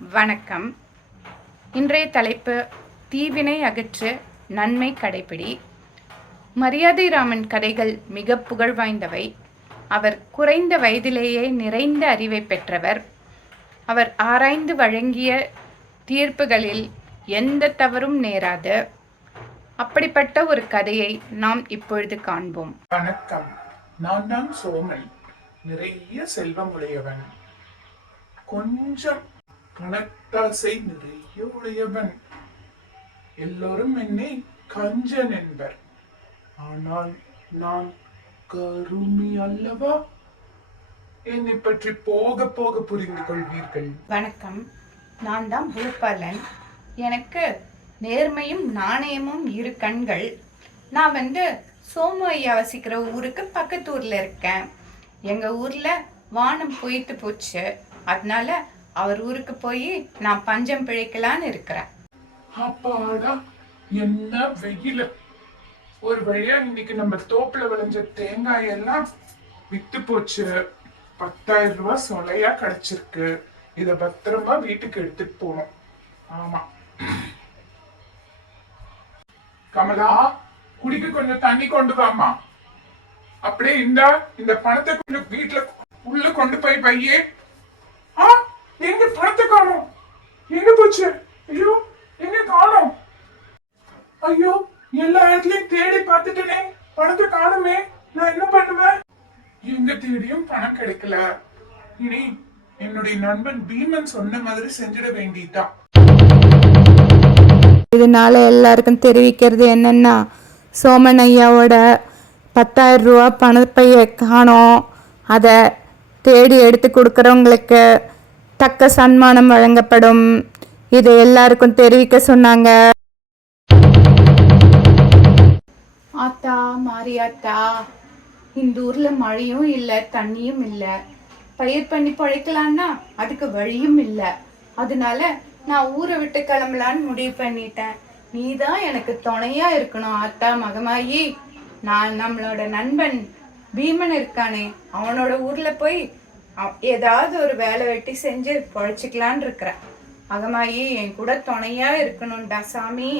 வணக்கம். இன்றைய தலைப்பு தீவினை அகற்று நன்மை கடைப்பிடி. மரியாதை ராமன் கதைகள் மிக புகழ் வாய்ந்தவை. அவர் குறைந்த வயதிலேயே நிறைந்த அறிவை பெற்றவர். அவர் ஆராய்ந்து வழங்கிய தீர்ப்புகளில் எந்த தவறும் நேராது. அப்படிப்பட்ட ஒரு கதையை நாம் இப்பொழுது காண்போம். வணக்கம். நான் தான் சோமன். நிறைய செல்வம் உடையவன். கொஞ்சம் பணத்தாசை நிறைய உடையவன். எல்லோரும் என்னை கஞ்சன் என்பர். ஆனால் நான் கருமி அல்லவா? என்னை பற்றி போக போக புரிந்து கொள்வீர்கள். வணக்கம். நான் தான் பூபாலன். எனக்கு நேர்மையும் நாணயமும் இரு கண்கள். நான் சோமு ஐயா வசிக்கிற ஊருக்கு பக்கத்து ஊர்ல இருக்கேன். எங்க ஊர்ல வானம் பொய்த்து போச்சு. அதனால அவர் ஊருக்கு போய் நான் பஞ்சம் பிழைக்கலான்னு இருக்கிறேன். அப்பாடா, என்ன வெயில! ஒரு வழியா இன்னைக்கு நம்ம தோப்புல விளைஞ்ச தேங்காய் எல்லாம் வித்து போச்சு. 10,000 ரூபாய் சொலையா கிடைச்சிருக்கு. இத பத்திரமா வீட்டுக்கு எடுத்துட்டு போகணும். ஆமா. கமலா, குடிக்க கொஞ்சம் தண்ணி கொண்டு வாமா. அப்படியே இந்த பணத்தை கொஞ்சம் வீட்டுல உள்ள கொண்டு போய் பையே. எங்க பணத்தை காணோம்? எங்க போச்சு? ஐயோ, எங்க காணோம்? ஐயோ, எல்லா இடத்துலயும் தேடி பார்த்துட்டேனே, பணத்தை காணுமே. நான் என்ன பண்ணுவேன்? எங்க தேடியும் பணம் கிடைக்கல. இனி என்னுடைய நண்பன் பீமன் சொன்ன மாதிரி செஞ்சிட வேண்டியதுதான். இதனால எல்லாருக்கும் தெரிவிக்கிறது என்னன்னா, சோமன் ஐயாவோட 10,000 ரூபா பணப்பைய காணோம். அதை தேடி எடுத்து கொடுக்கறவங்களுக்கு தக்க சன்மானம் வழங்கப்படும். இதை எல்லாருக்கும் தெரிவிக்க சொன்னாங்க. ஆத்தா மாரியாத்தா, இந்த ஊர்ல மழையும் இல்லை, தண்ணியும் இல்லை. பயிர் பண்ணி பழைக்கலான்னா அதுக்கு வழியும் இல்லை. அதனால நான் ஊரை விட்டு கிளம்பலான்னு முடிவு பண்ணிட்டேன். நீதான் எனக்கு துணையா இருக்கணும் ஆத்தா மகமாயி. நான் நம்மளோட நண்பன் பீமன் இருக்கானே, அவனோட ஊர்ல போய் ஏதாவது ஒரு வேலை வெட்டி செஞ்சு பொழைச்சிக்கலான் இருக்கிறேன். மகமாயி என் கூட துணையா இருக்கணும்டா சாமி.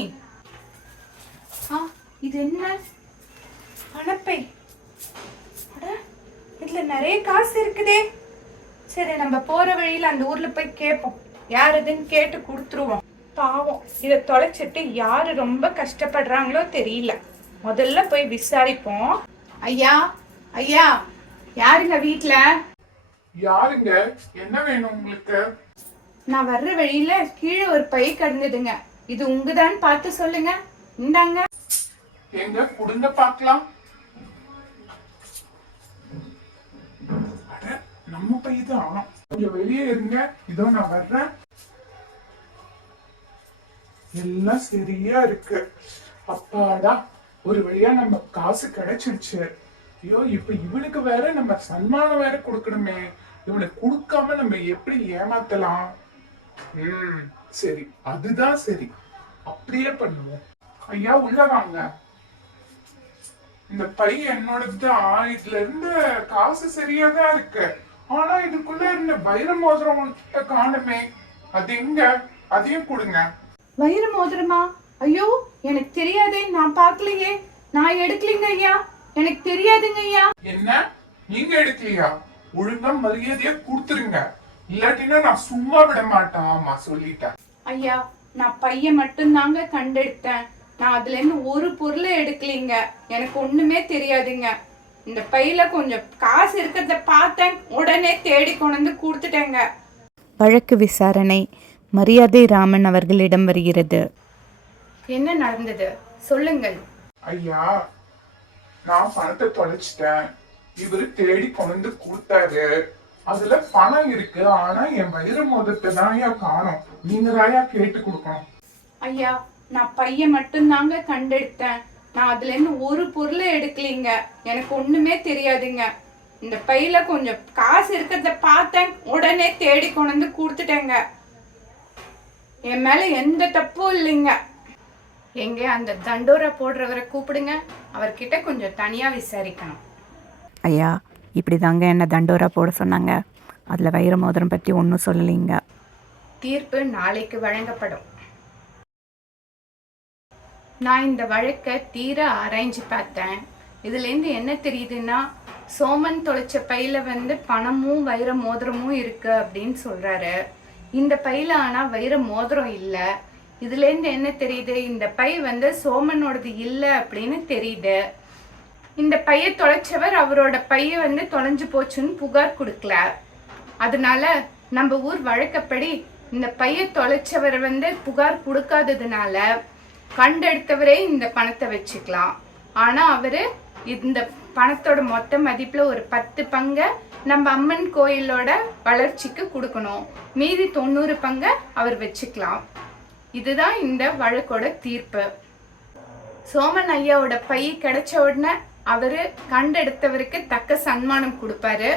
இது என்ன பணப்பை? இதுல நிறைய காசு இருக்குதே. சரி, நம்ம போற வழியில அந்த ஊர்ல போய் கேட்போம். யாருதுன்னு கேட்டு கொடுத்துருவோம். பாவம், இதை தொலைச்சிட்டு யாரு ரொம்ப கஷ்டப்படுறாங்களோ தெரியல. முதல்ல போய் விசாரிப்போம். ஐயா ஐயா, யாருங்க வீட்டுல? யாருங்க? என்ன வேணும் உங்களுக்கு? நான் வர்ற வழியில கீழே ஒரு பை கிடந்ததுங்க. இது உங்கதான் பார்த்து சொல்லுங்க. இந்தாங்க. எங்க குடுங்க பாக்கலாம். நம்ம பைதான். கொஞ்சம் வெளியே இருங்க. இதோ நான் வர்றேன். எல்லாம் சரியா இருக்கு. அப்பாடா, ஒரு வழியா நம்ம காசு கிடைச்சிருச்சு. ஐயோ, இப்ப இவனுக்கு வேற நம்ம சன்மானம் வேற கொடுக்கணுமே. இவனுக்கு கொடுக்காம நம்ம எப்படி ஏமாத்தலாம்? சரி, அதுதான் சரி. அப்படியே பண்ணுவோம். ஐயா, உள்ள வாங்க. இந்த பை என்னோடதுதான். இதுல இருந்து காசு சரியாதான் இருக்கு. ஆனா இதுக்குள்ள இருந்த வைர மோதிரம் காணுமே. அது எங்க? அதையும் கொடுங்க. வைர மோதிரமா? ஐயோ, எனக்கு தெரியாதே. நான் பார்க்கலையே. நான் எடுக்கலீங்க ஐயா. எனக்கு தெரியாதுங்க ஐயா. என்ன? நீங்க எடுக்கலையா? ஒழுங்கா மரியாதையா கொடுத்துருங்க. இல்லாட்டினா நான் சும்மா விட மாட்டேன். ஆமா, சொல்லிட்டேன். ஐயா, நான் பைய மட்டும் தாங்க கண்டெடுத்தேன். நான் அதுல இருந்து ஒரு பொருளை எடுக்கலீங்க. எனக்கு ஒண்ணுமே தெரியாதுங்க. இந்த பையில கொஞ்சம் காசு இருக்கிறத பார்த்தேன். உடனே தேடி கொண்டு கொடுத்துட்டேங்க. வழக்கு விசாரணை மரியாதை ராமன் அவர்களிடம் வருகிறது. என்ன நடந்தது சொல்லுங்கள். ஐயா, நான் பணத்தை தொலைச்சிட்டேன். இவரு தேடி கொண்டு கொடுத்தாரு. அதுல பணம் இருக்கு. ஆனா என் வைர மோதிரத்தை தான் காணோம். நீங்க தாயா கேட்டு கொடுக்கணும். ஐயா, நான் பைய மட்டும் தாங்க கண்டெடுத்தேன். நான் அதுல இருந்து ஒரு பொருளை எடுக்கலீங்க. எனக்கு ஒண்ணுமே தெரியாதுங்க. இந்த பையில கொஞ்சம் காசு இருக்கிறத பார்த்தேன். உடனே தேடி கொண்டு கொடுத்துட்டேங்க. என் மேல எந்த தப்பும் இல்லைங்க. எங்க அந்த தண்டோரா போடுறவரை கூப்பிடுங்க. அவர்கிட்ட கொஞ்சம் தனியா விசாரிக்கணும். ஐயா, இப்படி தாங்க என்ன தண்டோரா போட சொன்னாங்க. அதில் வைர மோதிரம் பற்றி ஒன்றும் சொல்லலைங்க. தீர்ப்பு நாளைக்கு வழங்கப்படும். நான் இந்த வழக்கை தீர ஆராய்ஞ்சு பார்த்தேன். இதுலேருந்து என்ன தெரியுதுன்னா, சோமன் தொலைச்ச பையில பணமும் வைர மோதிரமும் இருக்கு அப்படின்னு சொல்றாரு. இந்த பையில ஆனா வைர மோதிரம் இல்லை. இதுலேருந்து என்ன தெரியுது, இந்த பை சோமனோடது இல்லை அப்படின்னு தெரியுது. இந்த பையை தொலைச்சவர் அவரோட பைய தொலைஞ்சு போச்சுன்னு புகார் கொடுக்கல. அதனால நம்ம ஊர் வழக்கப்படி இந்த பைய தொலைச்சவர் புகார் கொடுக்காததுனால கண்டெடுத்தவரே இந்த பணத்தை வச்சுக்கலாம். ஆனா அவரு இந்த பணத்தோட மொத்த மதிப்புல ஒரு 10 பங்கை நம்ம அம்மன் கோயிலோட வளர்ச்சிக்கு கொடுக்கணும். மீதி 90 பங்கை அவர் வச்சுக்கலாம். இதுதான் இந்த வழக்கோட தீர்ப்பு. சோமன் ஐயாவோட பை கிடைச்ச உடனே அவரு கண்டெடுத்தவருக்கு தக்க சன்மானம் கொடுப்பாரு.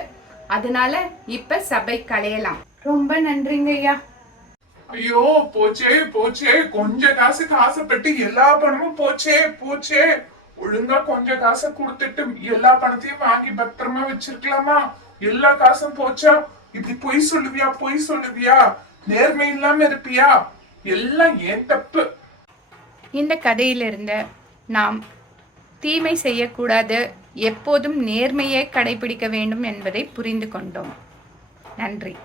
அதனால இப்ப சபை கலையலாம். ரொம்ப நன்றிங்க ஐயா. ஐயோ போச்சே போச்சே, கொஞ்ச காசுக்கு ஆசைப்பட்டு எல்லா பணமும் போச்சே போச்சே. ஒழுங்கா கொஞ்ச காசை கொடுத்துட்டு எல்லா பணத்தையும் வாங்கி பத்திரமா வச்சிருக்கலாமா? எல்லா காசும் போச்சா? இப்படி பொய் சொல்லுவியா? நேர்மை இல்லாம இருப்பியா? எல்லாம் ஏன் தப்பு. இந்த கதையிலிருந்து நாம் தீமை செய்யக்கூடாது, எப்போதும் நேர்மையை கடைபிடிக்க வேண்டும் என்பதை புரிந்து கொண்டோம். நன்றி.